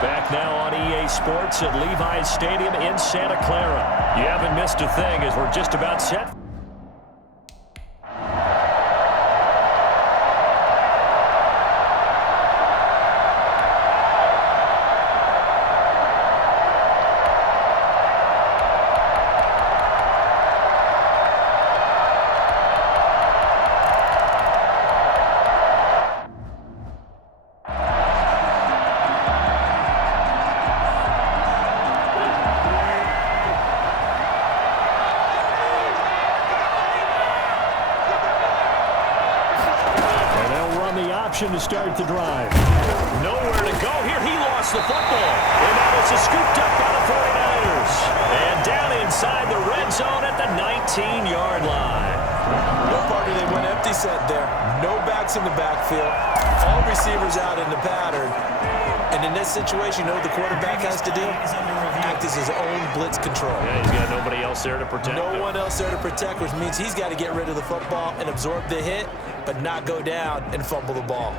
Back now on EA Sports at Levi's Stadium in Santa Clara. You haven't missed a thing as we're just about set. To start the drive. Nowhere to go here. He lost the football. And now it's scooped up by the 49ers. And down inside the red zone at the 19-yard line. No party, they went empty set there. No backs in the backfield. All receivers out in the pattern. And in this situation, you know what the quarterback has to do? Act as his own blitz control. Yeah, he's got nobody else there to protect him. No one else there to protect, which means he's got to get rid of the football and absorb the hit, but not go down and fumble the ball.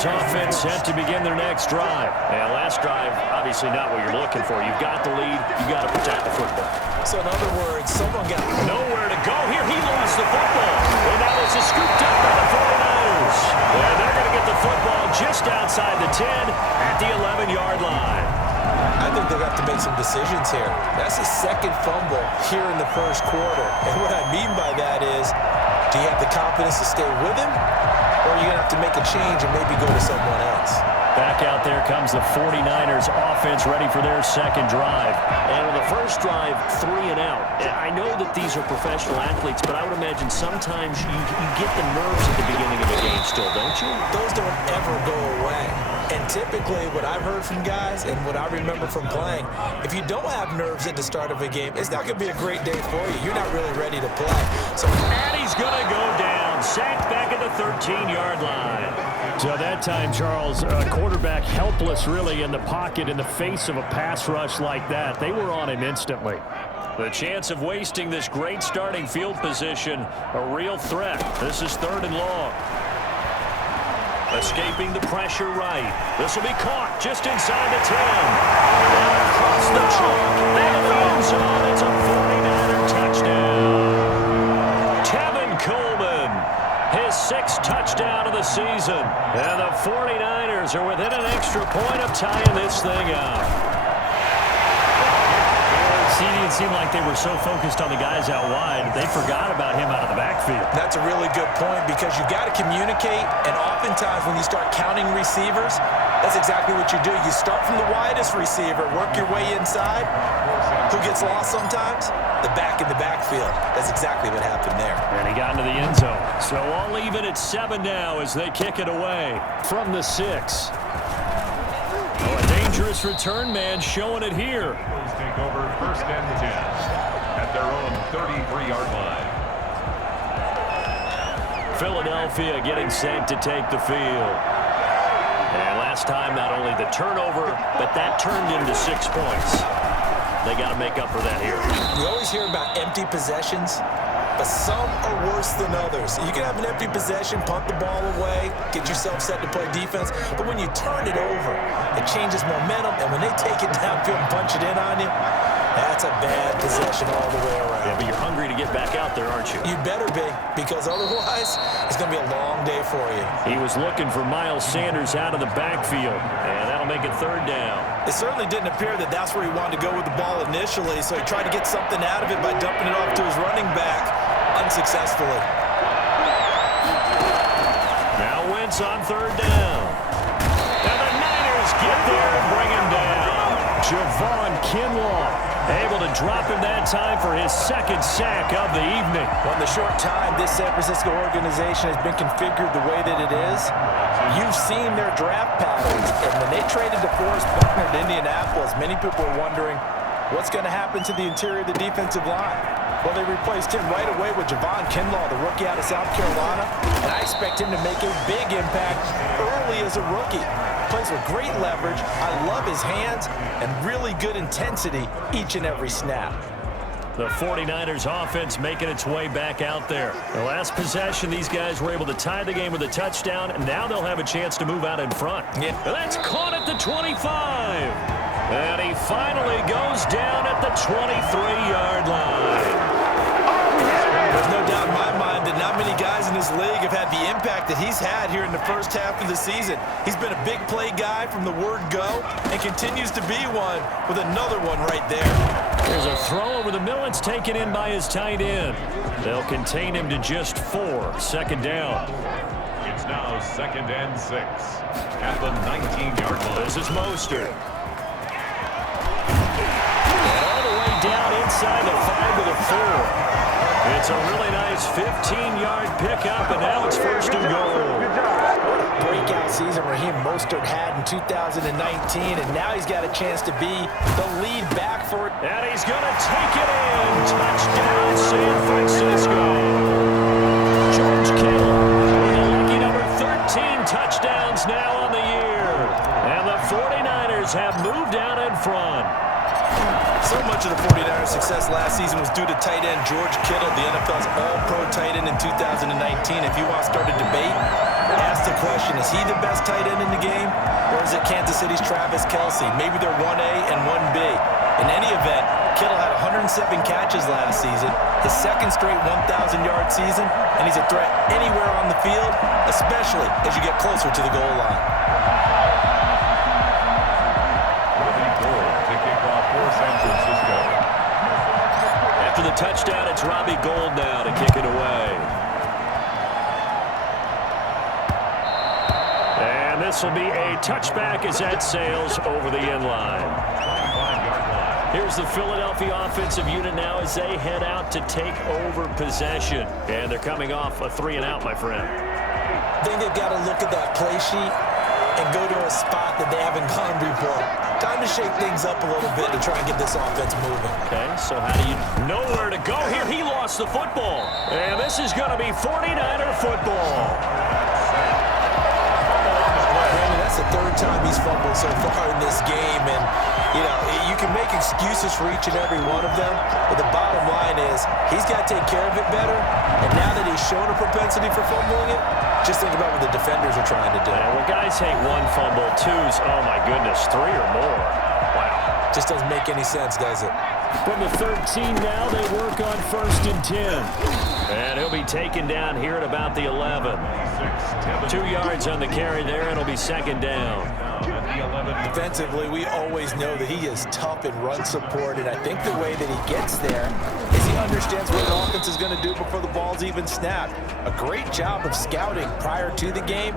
Offense set to begin their next drive. And last drive, obviously not what you're looking for. You've got the lead. You've got to protect the football. So in other words, someone got nowhere to go here. He lost the football. And now this is scooped up by the 49ers. And they're going to get the football just outside the 10 at the 11-yard line. I think they've got to make some decisions here. That's his second fumble here in the first quarter. And what I mean by that is, do you have the confidence to stay with him? Or are you going to have to make a change and maybe go to someone else? Back out there comes the 49ers offense ready for their second drive. And on the first drive, 3 and out. I know that these are professional athletes, but I would imagine sometimes you get the nerves at the beginning of the game still, don't you? Those don't ever go away. And typically what I've heard from guys and what I remember from playing, if you don't have nerves at the start of a game, it's not going to be a great day for you. You're not really ready to play. And he's going to go down. Sacked back at the 13-yard line. So that time, Charles, quarterback helpless really in the pocket in the face of a pass rush like that. They were on him instantly. The chance of wasting this great starting field position, a real threat. This is 3rd and long. Escaping the pressure right. This will be caught just inside the 10. And across the chalk. And it moves on. It's a 49er touchdown. Tevin Coleman, his 6th touchdown of the season. And the 49ers are within an extra point of tying this thing up. It seemed like they were so focused on the guys out wide, they forgot about him out of the backfield. That's a really good point because you got to communicate, and oftentimes when you start counting receivers, that's exactly what you do. You start from the widest receiver, work your way inside. Who gets lost sometimes? The back in the backfield. That's exactly what happened there. And he got into the end zone. So all even at 7 now as they kick it away from the 6. Oh, a dangerous return man showing it here. Take over 1st and 10 at their own 33-yard line. Philadelphia getting set to take the field. And last time, not only the turnover, but that turned into 6 points. They got to make up for that here. We always hear about empty possessions, but some are worse than others. You can have an empty possession, punt the ball away, get yourself set to play defense, but when you turn it over, it changes momentum, and when they take it downfield and punch it in on you, that's a bad possession all the way around. Yeah, but you're hungry to get back out there, aren't you? You better be, because otherwise, it's going to be a long day for you. He was looking for Miles Sanders out of the backfield, and that'll make it 3rd down. It certainly didn't appear that that's where he wanted to go with the ball initially, so he tried to get something out of it by dumping it off to his running back unsuccessfully. Now Wentz on 3rd down. And the Niners get there and bring him down. Javon Kinlaw able to drop him that time for his 2nd sack of the evening. On the short time this San Francisco organization has been configured the way that it is, you've seen their draft patterns. And when they traded DeForest Buckner to Indianapolis, many people were wondering what's going to happen to the interior of the defensive line. Well, they replaced him right away with Javon Kinlaw, the rookie out of South Carolina, and I expect him to make a big impact early as a rookie. Plays with great leverage. I love his hands and really good intensity each and every snap. The 49ers offense making its way back out there. The last possession, these guys were able to tie the game with a touchdown, and now they'll have a chance to move out in front. Yeah. That's caught at the 25. And he finally goes down at the 23-yard line. There's no doubt in my mind that not many guys in this league have had the impact that he's had here in the first half of the season. He's been a big play guy from the word go and continues to be one with another one right there. There's a throw over the middle. It's taken in by his tight end. They'll contain him to just 4. Second down. It's now 2nd and 6 at the 19-yard line. This is Mostert. And all the way down inside the 5 to the 4. It's a really nice 15-yard pickup, and now it's 1st and goal. Breakout season Raheem Mostert had in 2019, and now he's got a chance to be the lead back for it. And he's going to take it in. Touchdown, San Francisco. George Kittle with a lucky number 13 touchdowns now on the year. And the 49ers have moved out in front. So much of the 49ers' success last season was due to tight end George Kittle, the NFL's all-pro tight end in 2019. If you want to start a debate, ask the question, is he the best tight end in the game, or is it Kansas City's Travis Kelce? Maybe they're 1A and 1B. In any event, Kittle had 107 catches last season, his second straight 1,000-yard season, and he's a threat anywhere on the field, especially as you get closer to the goal line. San Francisco. After the touchdown, it's Robbie Gould now to kick it away. And this will be a touchback as that sails over the end line. Here's the Philadelphia offensive unit now as they head out to take over possession. And they're coming off a 3-and-out, my friend. I think they've got to look at that play sheet and go to a spot that they haven't gone before. Time to shake things up a little bit to try and get this offense moving. Okay, so how do you know where to go here? He lost the football. And this is going to be 49er football. Brandon, that's the third time he's fumbled so far in this game. And, you know, you can make excuses for each and every one of them. But the bottom line is he's got to take care of it better. And now that he's shown a propensity for fumbling it, just think about what the defenders are trying to do. Yeah, well, guys hate 1 fumble, 2s, oh my goodness, 3 or more. Wow. Just doesn't make any sense, does it? From the 13 now, they work on 1st and 10. And he'll be taken down here at about the 11. 2 yards on the carry there, and it'll be 2nd down. Defensively, we always know that he is tough in run support, and I think the way that he gets there is he understands what the offense is going to do before the ball's even snapped. A great job of scouting prior to the game,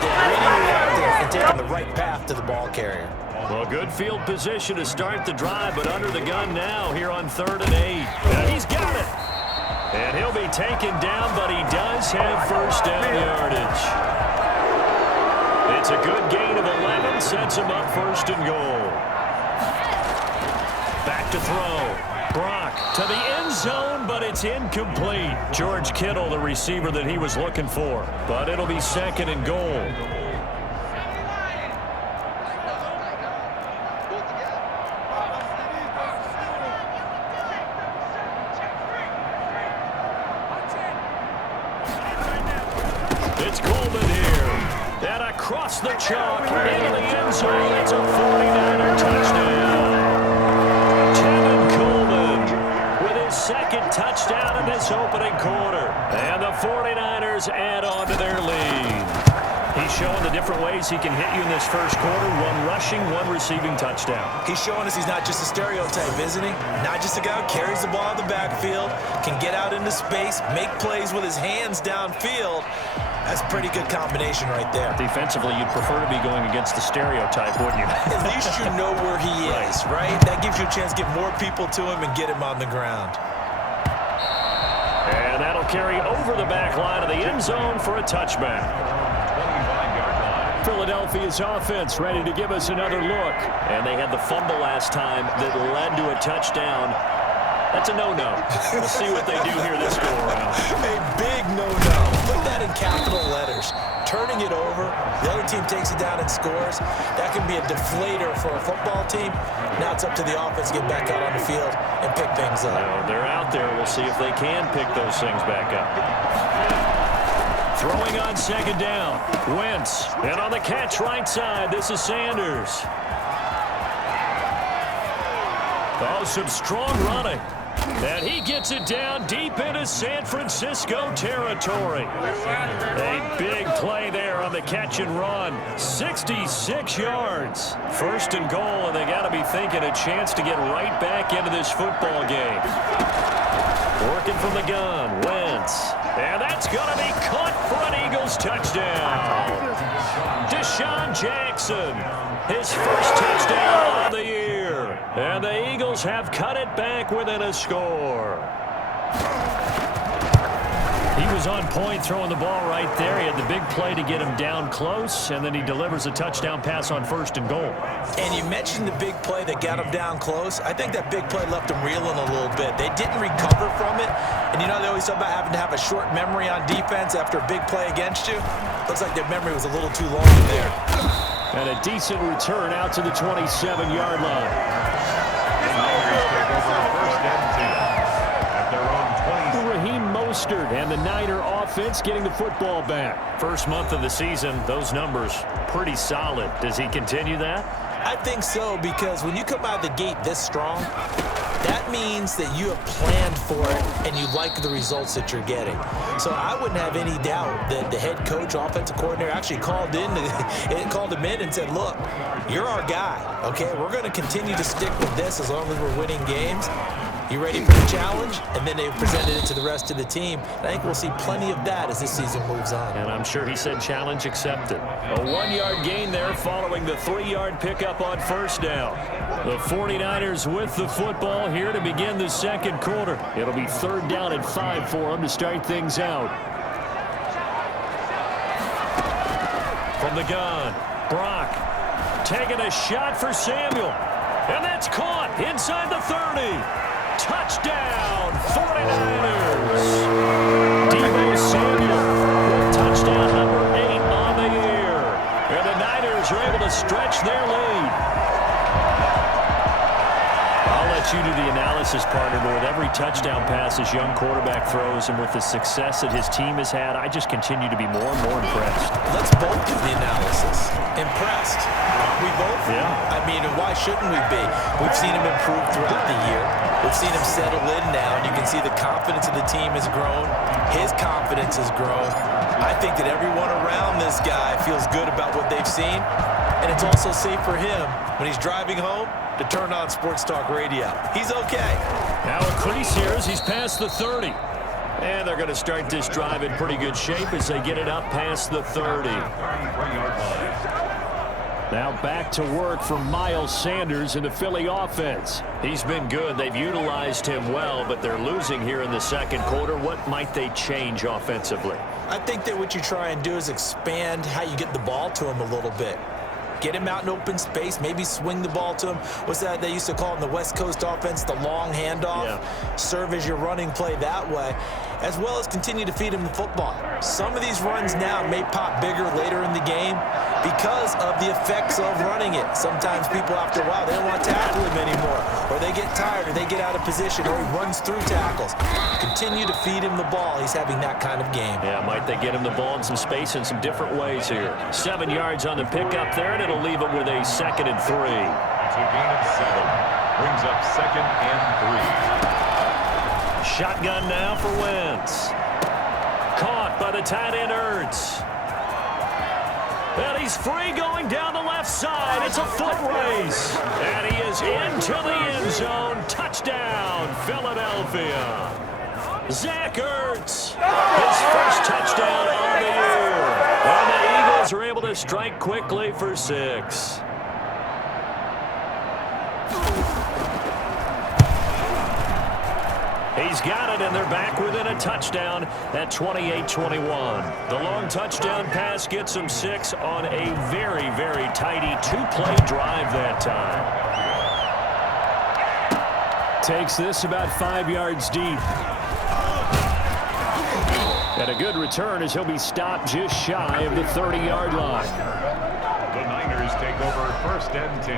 then really reacting and taking the right path to the ball carrier. Well, good field position to start the drive, but under the gun now here on 3rd and 8. And he's got it. And he'll be taken down, but he does have 1st down yardage. It's a good gain of 11, sets him up 1st and goal. Back to throw. Brock to the end zone, but it's incomplete. George Kittle, the receiver that he was looking for. But it'll be 2nd and goal. It's Coleman here. And across the chalk into the end zone. It's a 49er touchdown. Tevin Coleman with his 2nd touchdown in this opening quarter. And the 49ers add on to their lead. He's showing the different ways he can hit you in this first quarter. 1 rushing, 1 receiving touchdown. He's showing us he's not just a stereotype, isn't he? Not just a guy who carries the ball in the backfield, can get out into space, make plays with his hands downfield. That's a pretty good combination right there. Defensively, you'd prefer to be going against the stereotype, wouldn't you? At least you know where he is, right? That gives you a chance to get more people to him and get him on the ground. And that'll carry over the back line of the end zone for a touchback. Philadelphia's offense ready to give us another look. And they had the fumble last time that led to a touchdown. That's a no-no. We'll see what they do here this go-around. A big no-no. Put that in capital letters. Turning it over, the other team takes it down and scores. That can be a deflator for a football team. Now it's up to the offense to get back out on the field and pick things up. Well, they're out there. We'll see if they can pick those things back up. Throwing on second down. Wentz. And on the catch right side, this is Sanders. Oh, some strong running. And he gets it down deep into San Francisco territory. A big play there on the catch and run. 66 yards. First and goal, and they got to be thinking a chance to get right back into this football game. Working from the gun, Wentz. And that's going to be caught for an Eagles touchdown. Deshaun Jackson, his first touchdown of the year. And the Eagles have cut it back within a score. He was on point throwing the ball right there. He had the big play to get him down close, and then he delivers a touchdown pass on first and goal. And you mentioned the big play that got him down close. I think that big play left him reeling a little bit. They didn't recover from it. And you know they always talk about having to have a short memory on defense after a big play against you. Looks like their memory was a little too long there. And a decent return out to the 27-yard line. And the Niner offense getting the football back. First month of the season, those numbers pretty solid. Does he continue that? I think so, because when you come out of the gate this strong, that means that you have planned for it and you like the results that you're getting. So I wouldn't have any doubt that the head coach, offensive coordinator, actually called him in and said, look, you're our guy, okay? We're going to continue to stick with this as long as we're winning games. You ready for the challenge? And then they presented it to the rest of the team. And I think we'll see plenty of that as this season moves on. And I'm sure he said challenge accepted. A 1-yard gain there following the 3-yard pickup on first down. The 49ers with the football here to begin the second quarter. It'll be third down and 5 for them to start things out. From the gun, Brock taking a shot for Samuel. And that's caught inside the 30. Touchdown, 49ers. Deebo Samuel with touchdown number 8 on the year. And the Niners are able to stretch their lead. I'll let you do the analysis, partner, but with every touchdown pass this young quarterback throws and with the success that his team has had, I just continue to be more and more impressed. Let's both do the analysis. Impressed. We both? Yeah. I mean, and why shouldn't we be? We've seen him improve throughout the year. We've seen him settle in now, and you can see the confidence of the team has grown. His confidence has grown. I think that everyone around this guy feels good about what they've seen, and it's also safe for him when he's driving home to turn on Sports Talk Radio. He's okay. Now a crease here as he's past the 30. And they're going to start this drive in pretty good shape as they get it up past the 30. Now back to work for Miles Sanders in the Philly offense. He's been good. They've utilized him well, but they're losing here in the second quarter. What might they change offensively? I think that what you try and do is expand how you get the ball to him a little bit. Get him out in open space, maybe swing the ball to him. What's that they used to call in the West Coast offense, the long handoff? Yeah. Serve as your running play that way, as well as continue to feed him the football. Some of these runs now may pop bigger later in the game because of the effects of running it. Sometimes people, after a while, they don't want to tackle him anymore, or they get tired, or they get out of position, or he runs through tackles. Continue to feed him the ball. He's having that kind of game. Yeah, might they get him the ball in some space in some different ways here. 7 yards on the pickup there, and it'll leave him with a 2nd and 3. It's a gain of 7. Brings up 2nd and 3. Shotgun now for Wentz. Caught by the tight end Ertz. And he's free going down the left side. It's a foot race. And he is into the end zone. Touchdown, Philadelphia. Zach Ertz, his first touchdown of the year. And the Eagles are able to strike quickly for 6. He's got it, and they're back within a touchdown at 28-21. The long touchdown pass gets them 6 on a very, very tidy 2-play drive that time. Takes this about 5 yards deep. And a good return as he'll be stopped just shy of the 30-yard line. The Niners take over 1st and 10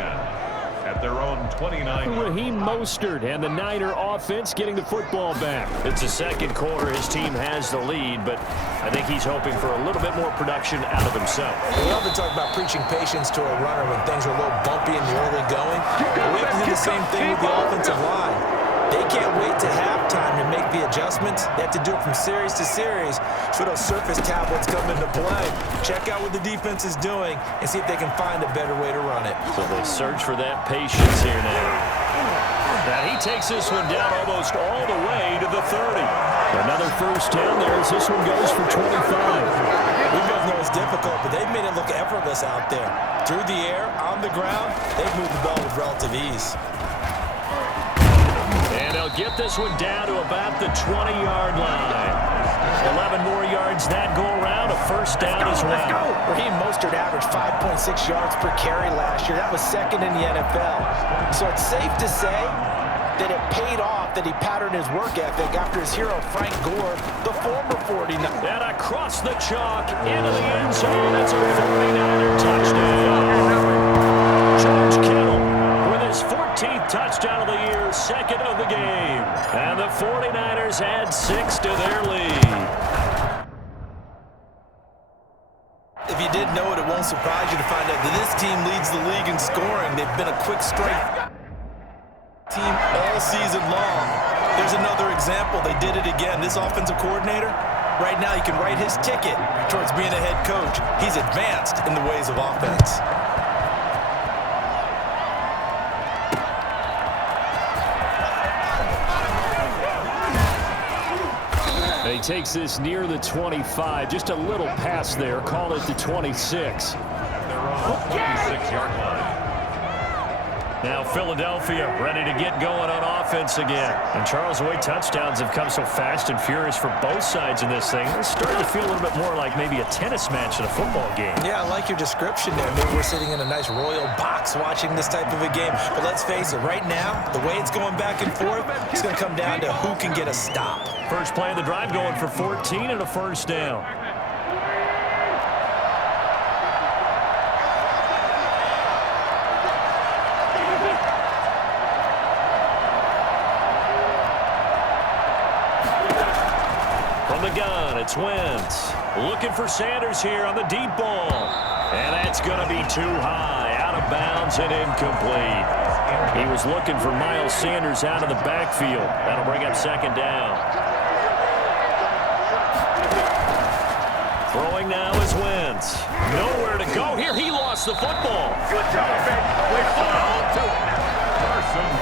at their own 29. Raheem Mostert and the Niner offense getting the football back. It's the second quarter. His team has the lead, but I think he's hoping for a little bit more production out of himself. We often talk about preaching patience to a runner when things are a little bumpy in the early going. We have to do the same thing with the offensive line. They can't wait to halftime to make the adjustments. They have to do it from series to series. So those surface tablets come into play. Check out what the defense is doing and see if they can find a better way to run it. So they search for that patience here now. Now he takes this one down almost all the way to the 30. Another first down there as this one goes for 25. We both know it's difficult, but they've made it look effortless out there. Through the air, on the ground, they've moved the ball with relative ease. And they'll get this one down to about the 20-yard line. 11 more yards that go around, a first down as well. Raheem Mostert averaged 5.6 yards per carry last year. That was second in the NFL. So it's safe to say that it paid off that he patterned his work ethic after his hero Frank Gore, the former 49er. And across the chalk, into the end zone. That's a 49er touchdown. George Kittle with his 14th touchdown of the year, second of the game. And the 49ers add 6 to their lead. If you didn't know it, it won't surprise you to find out that this team leads the league in scoring. They've been a quick strike team all season long. There's another example. They did it again. This offensive coordinator, right now, he can write his ticket towards being a head coach. He's advanced in the ways of offense. And he takes this near the 25. Just a little pass there. Call it the 26. They're on 26-yard line. Now Philadelphia ready to get going on offense again. And Charles, the way touchdowns have come so fast and furious for both sides in this thing, it's starting to feel a little bit more like maybe a tennis match in a football game. Yeah, I like your description there. Maybe we're sitting in a nice royal box watching this type of a game. But let's face it, right now, the way it's going back and forth, it's going to come down to who can get a stop. First play of the drive going for 14 and a first down. From the gun, it's Wentz. Looking for Sanders here on the deep ball. And that's going to be too high. Out of bounds and incomplete. He was looking for Miles Sanders out of the backfield. That'll bring up second down. Throwing now is Wentz. Nowhere to go here. He lost the football. Good job, Ben. Wait, hold on to it now.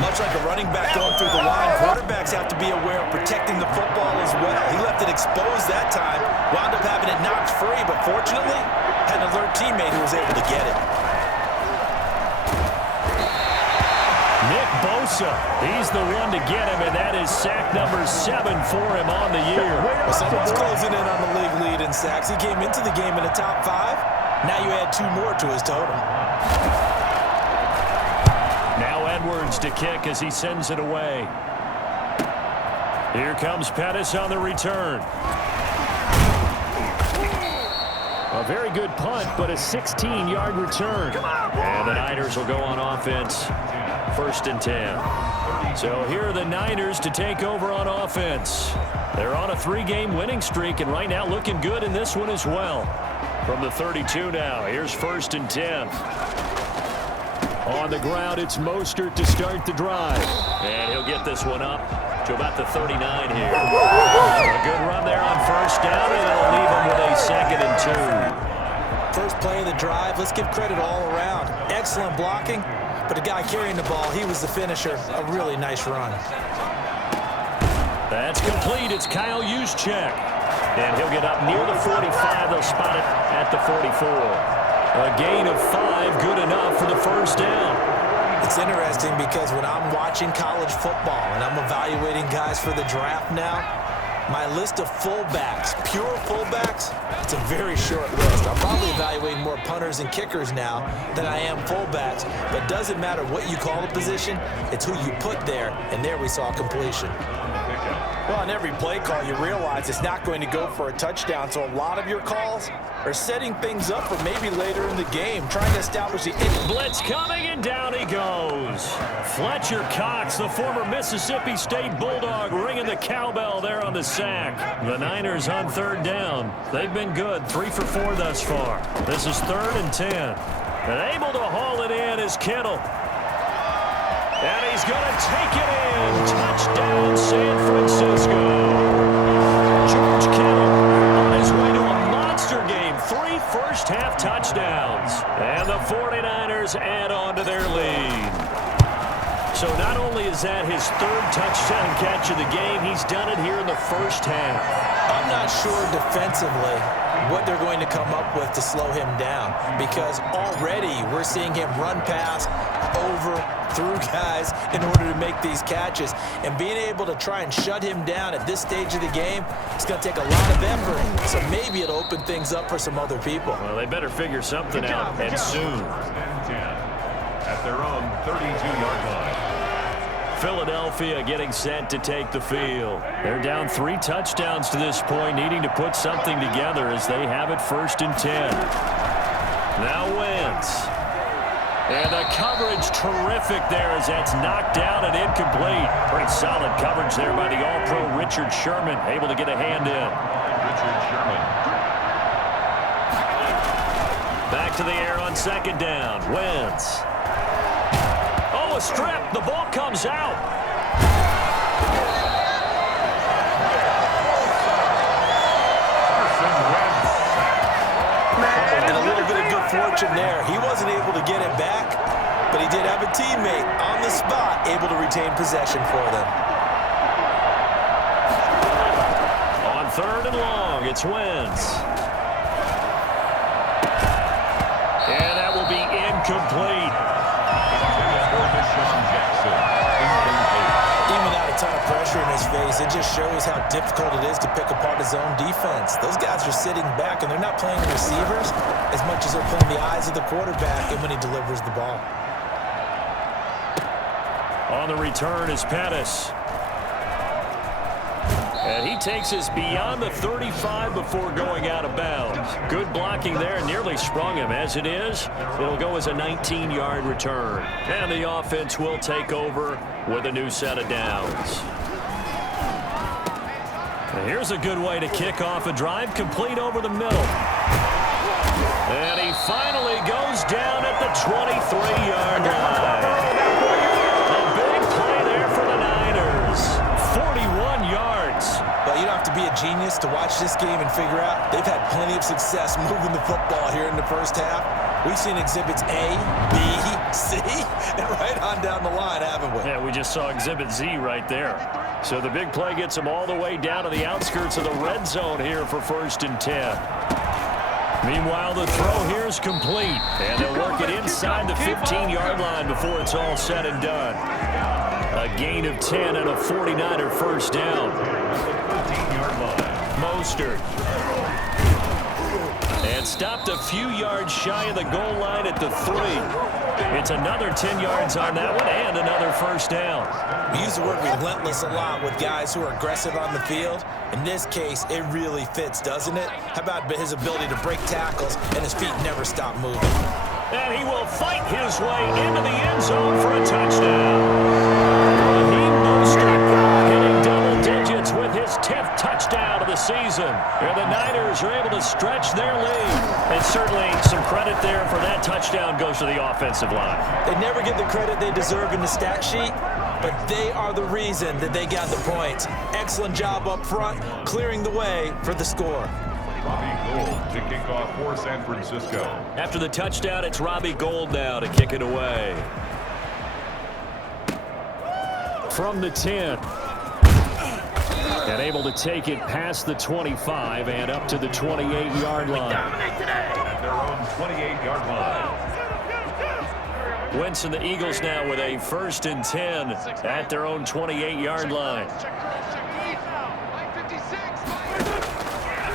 Much like a running back going through the line, quarterbacks have to be aware of protecting the football as well. He left it exposed that time, wound up having it knocked free, but fortunately, had an alert teammate who was able to get it. Nick Bosa, he's the one to get him, and that is sack number 7 for him on the year. Well, someone's closing in on the league lead in sacks. He came into the game in the top 5. Now you add 2 more to his total. Now Edwards to kick as he sends it away. Here comes Pettis on the return. A very good punt, but a 16-yard return. And the Niners will go on offense. 1st and 10. So here are the Niners to take over on offense. They're on a 3-game winning streak, and right now looking good in this one as well. From the 32 now, here's 1st and 10. On the ground, it's Mostert to start the drive. And he'll get this one up to about the 39 here. A good run there on first down, and it'll leave him with a 2nd and 2. First play of the drive, let's give credit all around. Excellent blocking, but the guy carrying the ball, he was the finisher. A really nice run. That's complete. It's Kyle Juszczyk. And he'll get up near the 45. They'll spot it at the 44. A gain of 5, good enough for the first down. It's interesting because when I'm watching college football and I'm evaluating guys for the draft now, My list of fullbacks, pure fullbacks, it's a very short list. I'm probably evaluating more punters and kickers now than I am fullbacks, but it doesn't matter what you call a position, it's who you put there, and there we saw completion. Well, on every play call, you realize it's not going to go for a touchdown, so a lot of your calls are setting things up for maybe later in the game, trying to establish the... Blitz coming, and down he goes. Fletcher Cox, the former Mississippi State Bulldog, ringing the cowbell there on the sack. The Niners on third down. They've been good, 3 for 4 thus far. This is 3rd and 10. And able to haul it in is Kittle. And he's going to take it in. Touchdown, San Francisco. George Kittle on his way to a monster game. 3 first-half touchdowns. And the 49ers add on to their lead. So not only is that his 3rd touchdown catch of the game, he's done it here in the first half. I'm not sure defensively what they're going to come up with to slow him down, because already we're seeing him run past, over, through guys in order to make these catches. And being able to try and shut him down at this stage of the game, it's going to take a lot of effort. So maybe it'll open things up for some other people. Well, they better figure something out, and soon. At their own 32-yard line. Philadelphia getting set to take the field. They're down 3 touchdowns to this point, needing to put something together as they have it 1st and 10. Now Wentz. And the coverage terrific there as that's knocked down and incomplete. Pretty solid coverage there by the All-Pro Richard Sherman, able to get a hand in. Richard Sherman. Back to the air on 2nd down. Wentz. Oh, a strip. The ball comes out. And a little bit of good fortune there. He wasn't able to get it back, but he did have a teammate on the spot able to retain possession for them. On 3rd and long, it's Wentz. And that will be incomplete. Even without a ton of pressure in his face, it just shows how difficult it is to pick apart his own defense. Those guys are sitting back, and they're not playing receivers as much as they're playing the eyes of the quarterback and when he delivers the ball. On the return is Pettis. And he takes us beyond the 35 before going out of bounds. Good blocking there, nearly sprung him. As it is, it'll go as a 19-yard return. And the offense will take over with a new set of downs. And here's a good way to kick off a drive, complete over the middle. And he finally goes down at the 23-yard line. A big play there for the Niners. 41 yards. But you don't have to be a genius to watch this game and figure out they've had plenty of success moving the football here in the first half. We've seen exhibits A, B, C, and right on down the line, haven't we? Yeah, we just saw exhibit Z right there. So the big play gets them all the way down to the outskirts of the red zone here for 1st and 10. Meanwhile, the throw here is complete, and they'll work it inside the 15-yard line before it's all said and done. A gain of 10 and a 49er first down. 13-yard line. Mostert. And stopped a few yards shy of the goal line at the 3. It's another 10 yards on that one and another first down. We use the word relentless a lot with guys who are aggressive on the field. In this case, it really fits, doesn't it? How about his ability to break tackles and his feet never stop moving? And he will fight his way into the end zone for a touchdown. Raheem Mostert hitting double digits with his 10th touchdown of the season. And the Niners are able to stretch their lead. And certainly some credit there for that touchdown goes to the offensive line. They never get the credit they deserve in the stat sheet, but they are the reason that they got the points. Excellent job up front, clearing the way for the score. Robbie Gould to kick off for San Francisco. After the touchdown, it's Robbie Gould now to kick it away. From the 10. And able to take it past the 25 and up to the 28-yard line. At their own 28-yard line. Wentz and the Eagles now with a 1st and 10 at their own 28-yard line.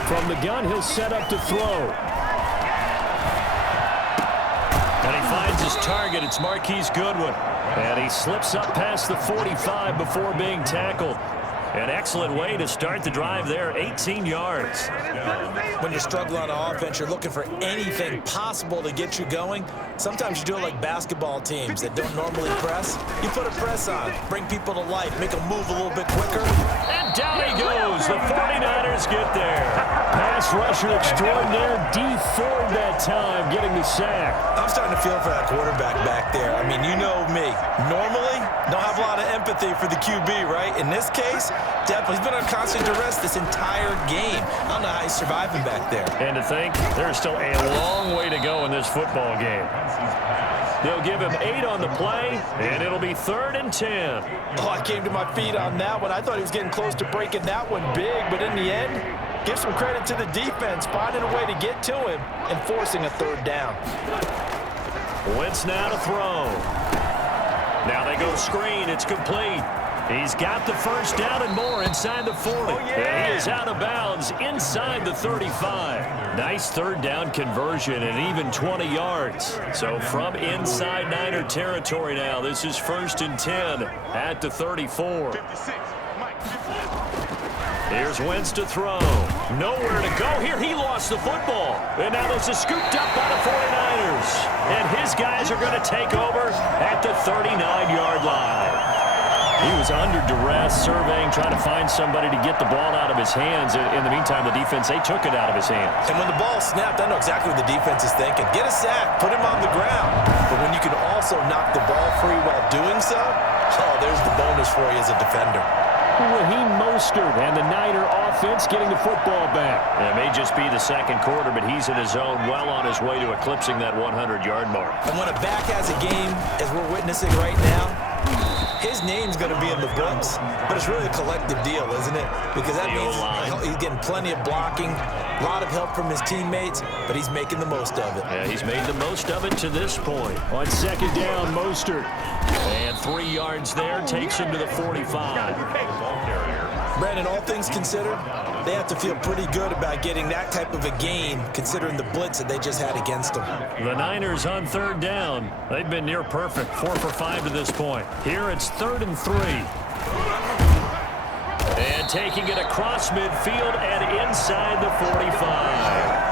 From the gun, he'll set up to throw. And he finds his target. It's Marquise Goodwin. And he slips up past the 45 before being tackled. An excellent way to start the drive there, 18 yards. When you're struggling on offense, you're looking for anything possible to get you going. Sometimes you do it like basketball teams that don't normally press. You put a press on, bring people to life, make them move a little bit quicker. And down he goes. The 49ers get there. Pass rusher extraordinaire, D Ford that time, getting the sack. I'm starting to feel for that quarterback back there. I mean, you know me. Normally, don't have a lot of empathy for the QB, right? In this case, definitely. He's been on constant duress this entire game. I don't know how he's surviving back there. And to think, there's still a long way to go in this football game. They'll give him 8 on the play, and it'll be 3rd and 10. Oh, I came to my feet on that one. I thought he was getting close to breaking that one big, but in the end, give some credit to the defense, finding a way to get to him and forcing a 3rd down. Wentz now to throw. Now they go screen. It's complete. He's got the first down and more inside the 40. And he is out of bounds inside the 35. Nice 3rd down conversion and even 20 yards. So from inside Niner territory now, this is 1st and 10 at the 34. Here's Wentz to throw. Nowhere to go here. He lost the football. And now this is scooped up by the 49ers. And his guys are going to take over at the 39-yard line. He was under duress, surveying, trying to find somebody to get the ball out of his hands. In the meantime, the defense, they took it out of his hands. And when the ball snapped, I know exactly what the defense is thinking. Get a sack, put him on the ground. But when you can also knock the ball free while doing so, oh, there's the bonus for you as a defender. Raheem Mostert and the Niner offense getting the football back. It may just be the 2nd quarter, but he's in his zone, well on his way to eclipsing that 100-yard mark. And when a back has a game, as we're witnessing right now, his name's going to be in the books, but it's really a collective deal, isn't it? Because that means he's getting plenty of blocking, a lot of help from his teammates, but he's making the most of it. Yeah, he's made the most of it to this point. On 2nd down, Mostert. And 3 yards there, takes him to the 45. Brandon, all things considered, they have to feel pretty good about getting that type of a gain, considering the blitz that they just had against them. The Niners on 3rd down. They've been near perfect, 4 for 5 to this point. Here it's 3rd and 3. And taking it across midfield and inside the 45.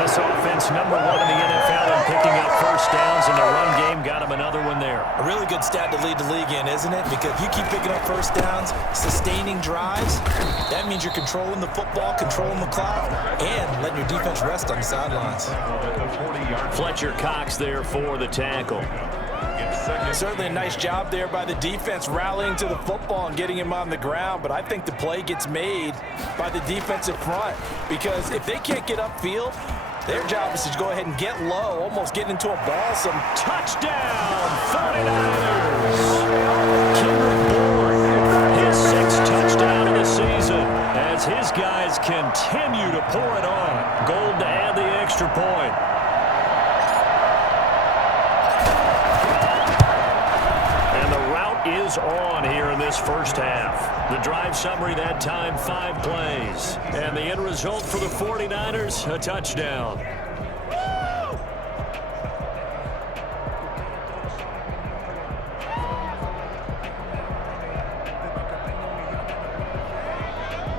This offense, #1 in the NFL in picking up first downs, and the run game got him another one there. A really good stat to lead the league in, isn't it? Because if you keep picking up first downs, sustaining drives, that means you're controlling the football, controlling the clock, and letting your defense rest on the sidelines. Fletcher Cox there for the tackle. Certainly a nice job there by the defense rallying to the football and getting him on the ground, but I think the play gets made by the defensive front because if they can't get upfield, their job is to go ahead and get low, almost get into a ball. Some touchdown, 49ers. Kendrick Bourne, his 6th touchdown of the season as his guys continue to pour it on. Gold to add the extra point. Is on here in this first half. The drive summary that time, 5 plays. And the end result for the 49ers, a touchdown.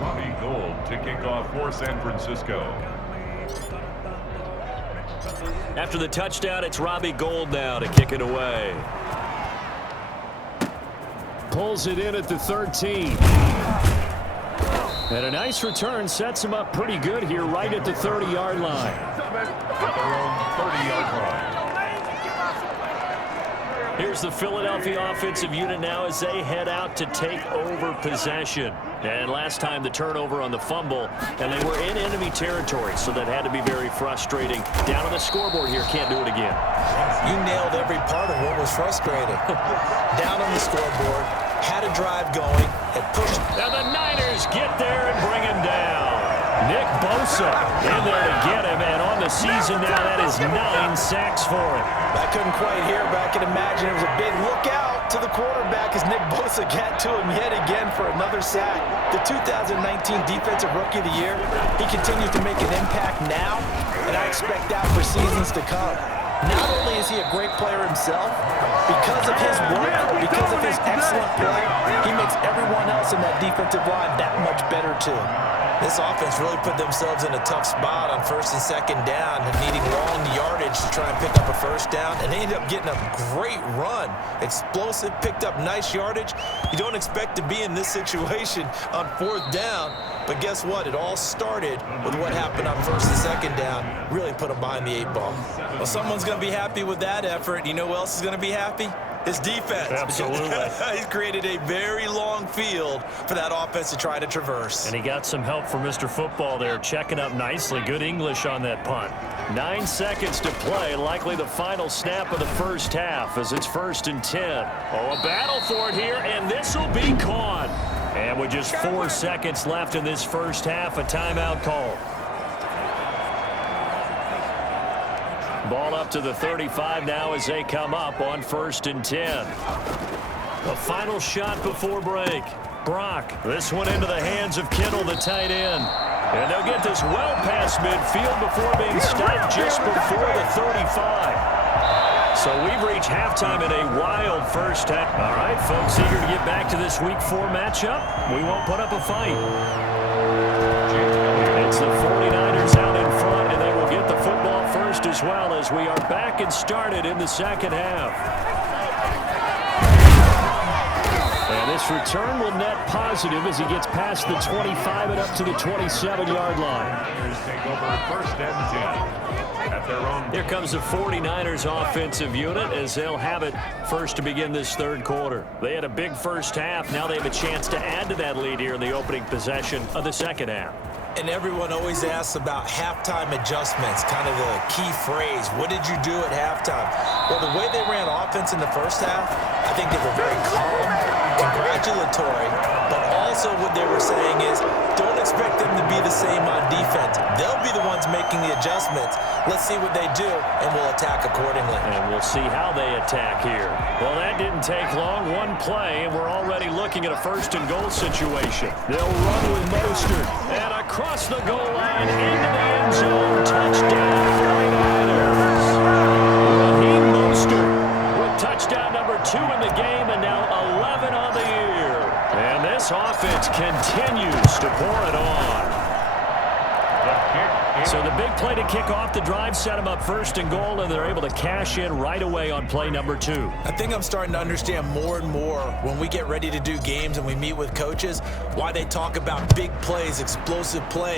Robbie Gould to kick off for San Francisco. After the touchdown, it's Robbie Gould now to kick it away. Pulls it in at the 13. And a nice return sets him up pretty good here right at the 30-yard line. At their own 30-yard line. Here's the Philadelphia offensive unit now as they head out to take over possession. And last time the turnover on the fumble, and they were in enemy territory, so that had to be very frustrating. Down on the scoreboard here, can't do it again. You nailed every part of what was frustrating. Down on the scoreboard, had a drive going, and pushed. Now the Niners get there and bring him down. Nick Bosa in there to get him, and on the season now, that is 9 sacks for him. I couldn't quite hear, but I can imagine it was a big look out to the quarterback as Nick Bosa got to him yet again for another sack. The 2019 Defensive Rookie of the Year, he continues to make an impact now, and I expect that for seasons to come. Not only is he a great player himself, because of his work, because of his excellent play, he makes everyone else in that defensive line that much better too. This offense really put themselves in a tough spot on first and second down and needing long yardage to try and pick up a first down, and they ended up getting a great run. Explosive, picked up nice yardage. You don't expect to be in this situation on fourth down, but guess what? It all started with what happened on first and second down. Really put them behind the 8 ball. Well, someone's going to be happy with that effort. You know who else is going to be happy? His defense. Absolutely. He's created a very long field for that offense to try to traverse. And he got some help from Mr. Football there, checking up nicely. Good English on that punt. 9 seconds to play, likely the final snap of the first half as it's 1st and 10. Oh, a battle for it here, and this will be caught. And with just 4 seconds left in this first half, a timeout call. Ball up to the 35 now as they come up on 1st and 10. A final shot before break. Brock, this one into the hands of Kittle, the tight end. And they'll get this well past midfield before being stopped just before the 35. So we've reached halftime in a wild first half. All right, folks, eager to get back to this Week 4 matchup. We won't put up a fight. It's the 49ers out in front, and they will get the football first as well as we are back and started in the second half. And this return will net positive as he gets past the 25 and up to the 27-yard line. Take over 1st and 10 at their own. Here comes the 49ers offensive unit as they'll have it first to begin this third quarter. They had a big first half. Now they have a chance to add to that lead here in the opening possession of the second half. And everyone always asks about halftime adjustments, kind of the key phrase. What did you do at halftime? Well, the way they ran offense in the first half, I think they were very calm, congratulatory, but also what they were saying is don't expect them to be the same on defense. They'll be the ones making the adjustments. Let's see what they do, and we'll attack accordingly. And we'll see how they attack here. Well, that didn't take long. One play, and we're already looking at a 1st and goal situation. They'll run with Mostert. And across the goal line, into the end zone. Touchdown, 49ers. Raheem Mostert with touchdown number 2 in the game, and now 11 on the year. And this offense continues to pour it on. So the big play to kick off the drive set them up 1st and goal, and they're able to cash in right away on play number 2. I think I'm starting to understand more and more when we get ready to do games and we meet with coaches why they talk about big plays, explosive plays.